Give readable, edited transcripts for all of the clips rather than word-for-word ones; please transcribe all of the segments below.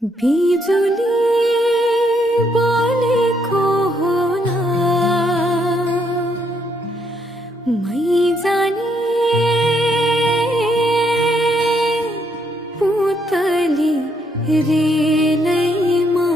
बिजुली बोलेको होला मै जाने पुतली रेलैमा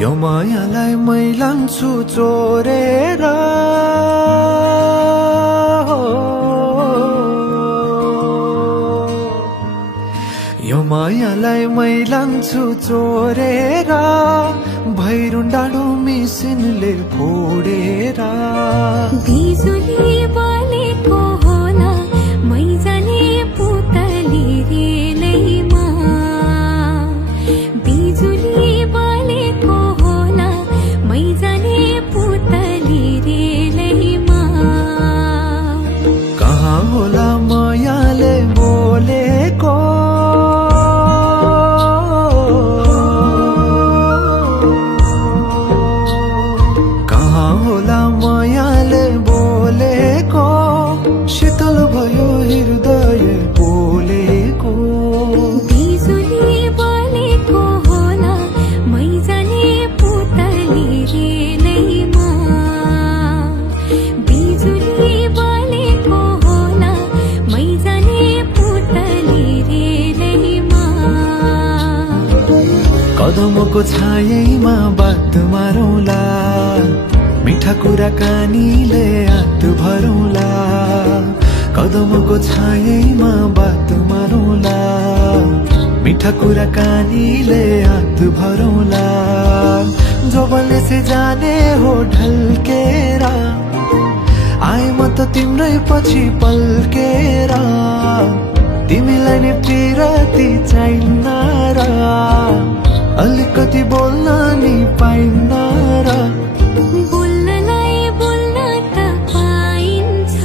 यो मायालाई मै लान्छु चोरेर यो मायालाई मै लान्छु चोरेर भैरुन डाँडो मिसिनले फोडेर बिजुली बोलेको होला मै जाने पुतली रेलैमा बिजुली बोलेको होला मै जाने पुतली रेलैमा कहाँ होला मायाले बोलेको कहाँ होला मायाले बोलेको शीतल भयो हृदय बोलेको बिजुली बोलेको होला मै जाने पुतली रेलैमा बिजुली बोलेको होला मै जाने पुतली रेलैमा कदमको छायैमा बात मारौँला मिठा कुराकानीले हात भरौँला कदमको छायैमा बात मारौँला मिठा कुराकानीले हात भरौँला जोबनले से जाने हो ढल्केर आए म त तिम्रै पछि पल्केर तिमीलाई नि पिरती चाहिन्न र अलिकति बोल्न नि पाइन्न र बोल्नलाई बोल्न त पाइन्छ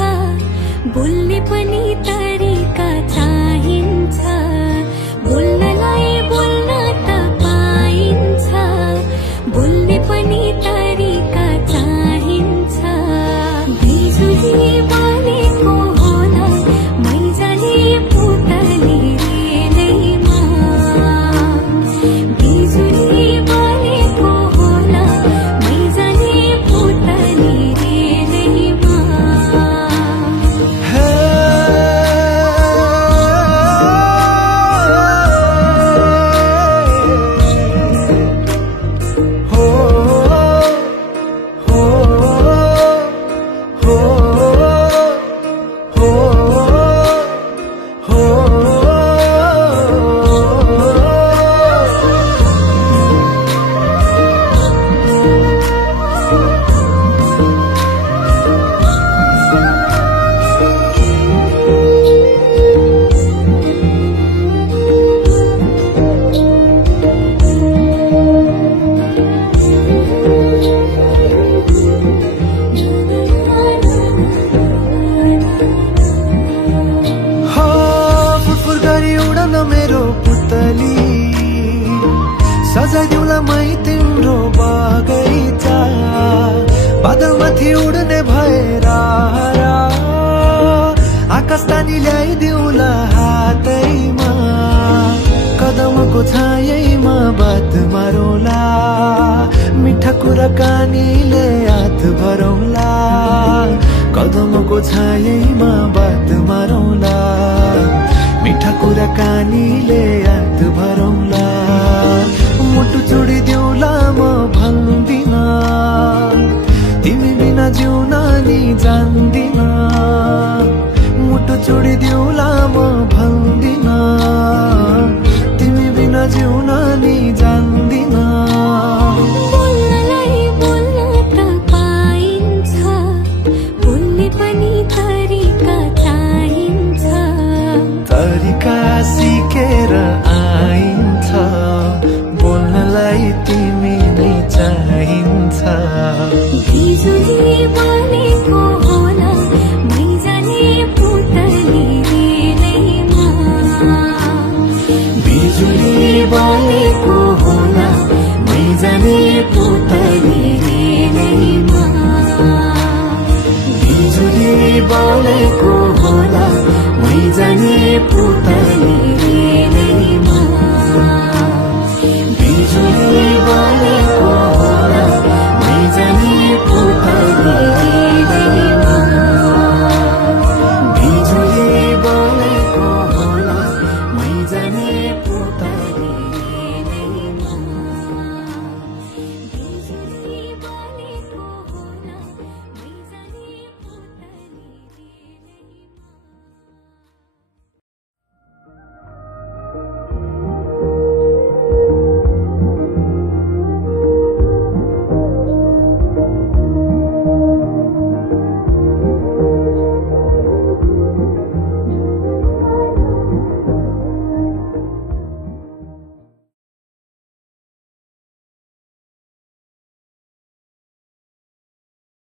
बोल्ने पनि तरिका चाहिन्छ बोल्नलाई बोल्न त पाइन्छ बोल्ने पनि तरिका चाहिन्छ बिजुली बोलेको होला मै जाने पुतली रेलैमा बिजुली बोलेको होला मै जाने पुतली रेलैमा हो हो हो हो हो फुरफुर गरी उडन मेरो पुतली सजाइदिउँला मै तिम्रो बगैँचा बादलमाथि उड्ने भएर आकाश तानी ल्याइदिउँला हातैमा कदमको छायैमा बात मारौँला मिठा कुराकानीले हात भरौँला कदमको छायैमा बात मारौँला मिठा कुराकानीले हात भरौँला मुटु छोडिदेऊला म भन्दिन तिमी बिना जिउन नि जान्दिन मुटु छोडिदेऊला म भन्दिन तिमी बिना जिउन नि जान्दिन बोल्नलाई बोल्न त पाइन्छ बोल्ने पनि तरिका चाहिन्छ तरिका सिकेर आइन्छ बोल्नलाई तिमी नै चाहिन्छ बिजुली बोलेको होला मै जाने पुतली बोलेको होला मै जाने पुता